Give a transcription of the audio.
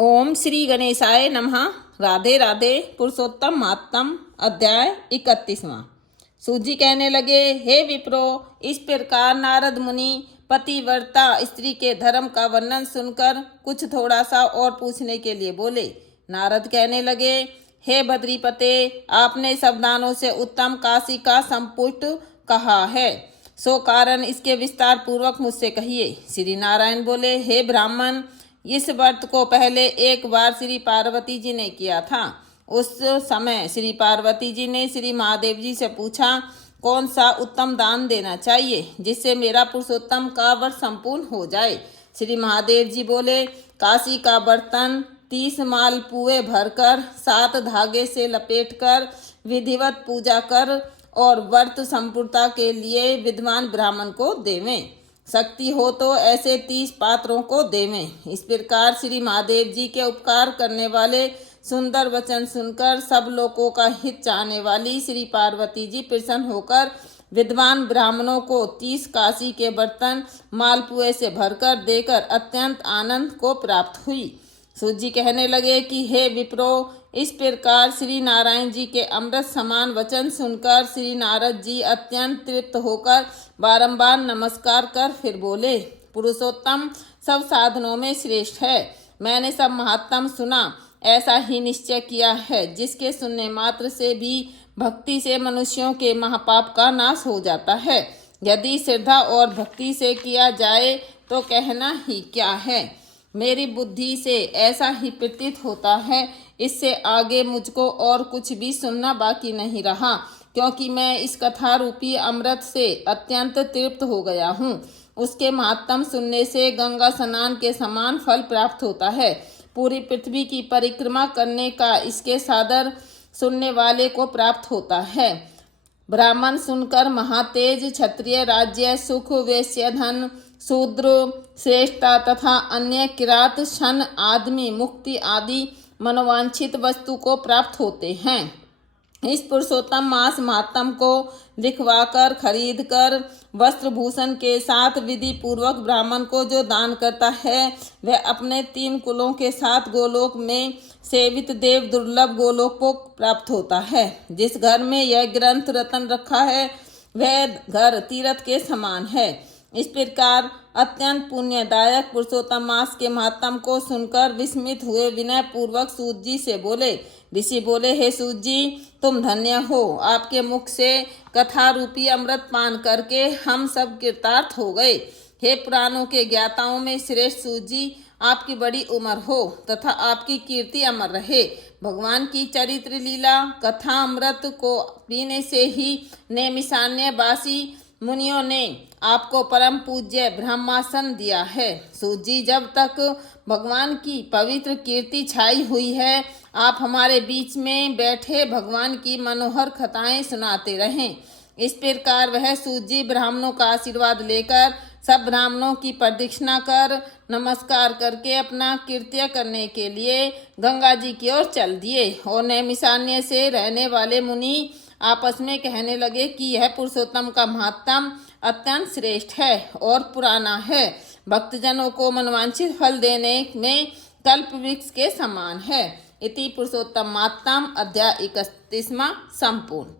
ओम श्री गणेशाय नमः। राधे राधे। पुरुषोत्तम महात्म अध्याय 31वां। सूत जी कहने लगे, हे विप्रो, इस प्रकार नारद मुनि पतिव्रता स्त्री के धर्म का वर्णन सुनकर कुछ थोड़ा सा और पूछने के लिए बोले। नारद कहने लगे, हे बद्रीपते, आपने सब दानों से उत्तम काशी का संपुट कहा है, सो कारण इसके विस्तार पूर्वक मुझसे कहिए। श्री नारायण बोले, हे ब्राह्मण, इस व्रत को पहले एक बार श्री पार्वती जी ने किया था। उस समय श्री पार्वती जी ने श्री महादेव जी से पूछा, कौन सा उत्तम दान देना चाहिए जिससे मेरा पुरुषोत्तम का व्रत संपूर्ण हो जाए। श्री महादेव जी बोले, काशी का बर्तन 30 मालपुए भरकर 7 धागे से लपेटकर विधिवत पूजा कर और व्रत संपूर्णता के लिए विद्वान ब्राह्मण को देवें। शक्ति हो तो ऐसे 30 पात्रों को देवें। इस प्रकार श्री महादेव जी के उपकार करने वाले सुंदर वचन सुनकर सब लोगों का हित चाहने वाली श्री पार्वती जी प्रसन्न होकर विद्वान ब्राह्मणों को 30 काशी के बर्तन मालपुए से भरकर देकर अत्यंत आनंद को प्राप्त हुई। सूत जी कहने लगे कि हे विप्रो, इस प्रकार श्री नारायण जी के अमृत समान वचन सुनकर श्री नारद जी अत्यंत तृप्त होकर बारंबार नमस्कार कर फिर बोले, पुरुषोत्तम सब साधनों में श्रेष्ठ है। मैंने सब महात्म सुना, ऐसा ही निश्चय किया है जिसके सुनने मात्र से भी भक्ति से मनुष्यों के महापाप का नाश हो जाता है। यदि श्रद्धा और भक्ति से किया जाए तो कहना ही क्या है। मेरी बुद्धि से ऐसा ही प्रतीत होता है, इससे आगे मुझको और कुछ भी सुनना बाकी नहीं रहा, क्योंकि मैं इस कथा रूपी अमृत से अत्यंत तृप्त हो गया हूँ। उसके महात्म सुनने से गंगा स्नान के समान फल प्राप्त होता है। पूरी पृथ्वी की परिक्रमा करने का इसके सादर सुनने वाले को प्राप्त होता है। ब्राह्मण सुनकर महातेज, क्षत्रिय राज्य सुख, वैश्य धन, शूद्र श्रेष्ठता तथा अन्य किरात शन आदमी मुक्ति आदि मनोवांछित वस्तु को प्राप्त होते हैं। इस पुरुषोत्तम मास महात्म को लिखवाकर खरीद कर वस्त्र भूषण के साथ विधि पूर्वक ब्राह्मण को जो दान करता है, वह अपने 3 कुलों के साथ गोलोक में सेवित देव दुर्लभ गोलोक को प्राप्त होता है। जिस घर में यह ग्रंथ रतन रखा है, वह घर तीर्थ के समान है। इस प्रकार अत्यंत पुण्यदायक पुरुषोत्तम मास के महात्म को सुनकर विस्मित हुए विनय पूर्वक सूत जी से बोले। ऋषि बोले, हे सूत जी, तुम धन्य हो। आपके मुख से कथा रूपी अमृत पान करके हम सब कृतार्थ हो गए। हे पुराणों के ज्ञाताओं में श्रेष्ठ सूत जी, आपकी बड़ी उम्र हो तथा आपकी कीर्ति अमर रहे। भगवान की चरित्र लीला कथा अमृत को पीने से ही नैमिषारण्यवासी मुनियों ने आपको परम पूज्य ब्रह्मासन दिया है। सूत जी, जब तक भगवान की पवित्र कीर्ति छाई हुई है, आप हमारे बीच में बैठे भगवान की मनोहर कथाएं सुनाते रहें। इस प्रकार वह सूत जी ब्राह्मणों का आशीर्वाद लेकर सब ब्राह्मणों की प्रदक्षिणा कर नमस्कार करके अपना कृत्य करने के लिए गंगा जी की ओर चल दिए। और नैमिषारण्य से रहने वाले मुनि आपस में कहने लगे कि यह पुरुषोत्तम का महात्म अत्यंत श्रेष्ठ है और पुराना है। भक्तजनों को मनवांछित फल देने में कल्प वृक्ष के समान है। इति पुरुषोत्तम महात्म अध्याय 31वां संपूर्ण।